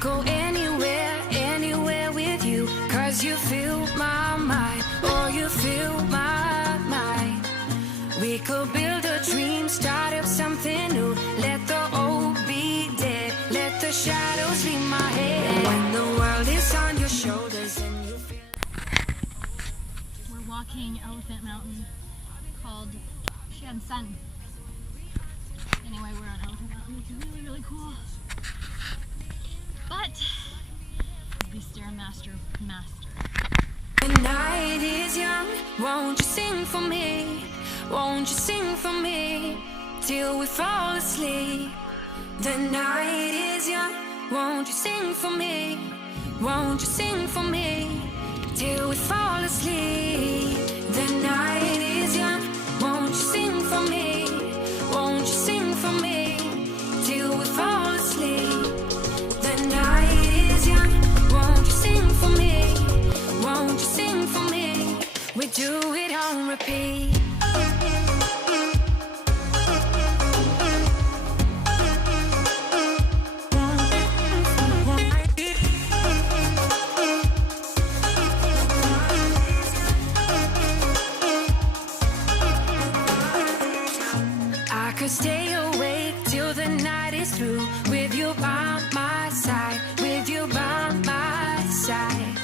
go anywhere, anywhere with you, 'cause you fill my mind, oh you fill my mind. We could build a dream, start up something new. Let the old be dead, let the shadows leave my head. When the world is on your shoulders and you feel... We're walking Elephant Mountain called Shansan. Anyway, we're on Elephant Mountain. It's really, really cool. But the Stairmaster master. The night is young, won't you sing for me? Won't you sing for me till we fall asleep? The night is young, won't you sing for me? Won't you sing for me till we fall asleep? The night is young, won't you sing for me? Won't you sing for me till we fall asleep? The night is young, won't you sing for me? Won't you sing for me? We do it on repeat. I could stay awake till the night is through, with you by my side, with you by my side.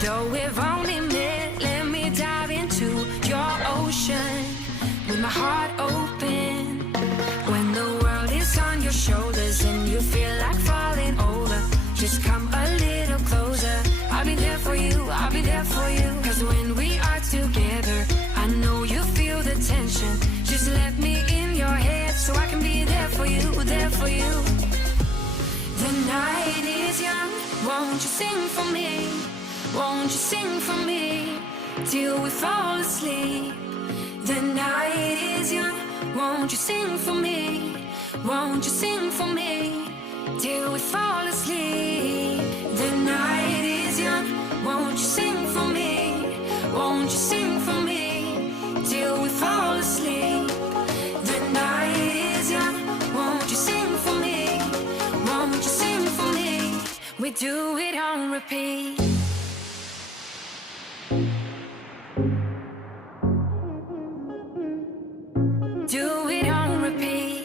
Though we've only met, let me dive into your ocean with my heart open. When the world is on your shoulders and you feel like falling over, just come a little closer. I'll be there for you, I'll be there for you. 'Cause when we are together, I know you feel the tension. Just let me in your head so I can be there for you, there for you. The night is young, won't you sing for me? Won't you sing for me till we fall asleep? The night is young, won't you sing for me? Won't you sing for me till we fall asleep? The night is young, won't you sing for me? Won't you sing for me till we fall asleep? The night is young, won't you sing for me? Won't you sing for me? We do it on repeat. Do it on repeat.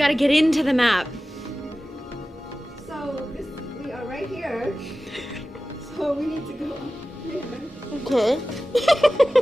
gotta get into the map. So we are right here. So we need to go up here. Okay.